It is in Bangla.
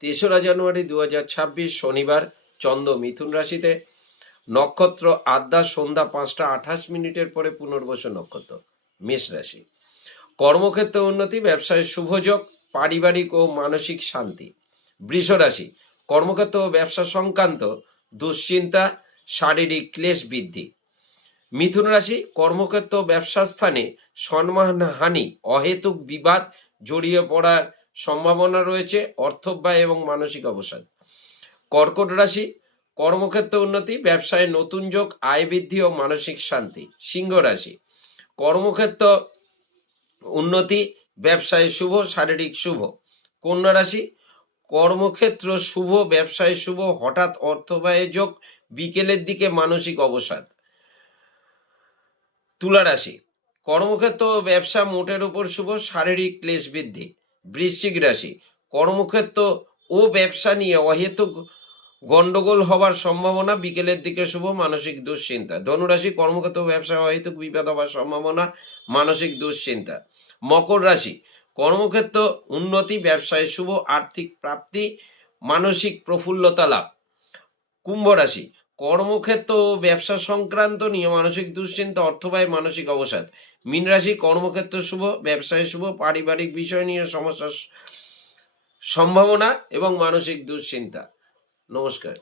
তেসরা জানুয়ারি 2026 শনিবার, চন্দ্র মিথুন রাশিতে, নক্ষত্র আদ্যা সন্ধ্যা 5টা 28 মিনিটের পরে পুনর্বসু নক্ষত্র, মেষ রাশি। কর্মক্ষেত্রে উন্নতি, ব্যবসায় শুভযোগ, পারিবারিক ও মানসিক শান্তি। বৃষ রাশি। কর্মক্ষেত্র ও ব্যবসা সংক্রান্ত দুশ্চিন্তা, শারীরিক ক্লেশ বৃদ্ধি। মিথুন রাশি। কর্মক্ষেত্র ও ব্যবসা স্থানে সম্মানহানি, অহেতুক বিবাদ জড়িয়ে পড়ার সম্ভাবনা রয়েছে, অর্থব্যয় এবং মানসিক অবসাদ। কর্কট রাশি। কর্মক্ষেত্রে উন্নতি, ব্যবসায় নতুন যোগ, আয় বৃদ্ধি ও মানসিক শান্তি। সিংহ রাশি। কর্মক্ষেত্র উন্নতি, ব্যবসায় শুভ, শারীরিক শুভ। কন্যা রাশি। কর্মক্ষেত্র শুভ, ব্যবসায় শুভ, হঠাৎ অর্থব্যয় যোগ, বিকেলের দিকে মানসিক অবসাদ। তুলা রাশি। কর্মক্ষেত্র ও ব্যবসা মোটের উপর শুভ, শারীরিক ক্লেশ বৃদ্ধি। বৃশ্চিক রাশি। কর্মক্ষেত্র ও ব্যবসা নিয়ে অহেতুক গন্ডগোল হবার সম্ভাবনা, বিকেলের দিকে শুভ, মানসিক দুশ্চিন্তা। ধনুরাশি। কর্মক্ষেত্র ও ব্যবসায় অহেতুক বিপদ হবার সম্ভাবনা, মানসিক দুশ্চিন্তা। মকর রাশি। কর্মক্ষেত্র উন্নতি, ব্যবসায় শুভ, আর্থিক প্রাপ্তি, মানসিক প্রফুল্লতা লাভ। কুম্ভ রাশি। কর্মক্ষেত্র ও ব্যবসা সংক্রান্ত নিয়ে মানসিক দুশ্চিন্তা, অর্থব্যয়, মানসিক অবসাদ। মীন রাশি। কর্মক্ষেত্র শুভ, ব্যবসায় শুভ, পারিবারিক বিষয় নিয়ে সমস্যার সম্ভাবনা এবং মানসিক দুশ্চিন্তা। নমস্কার।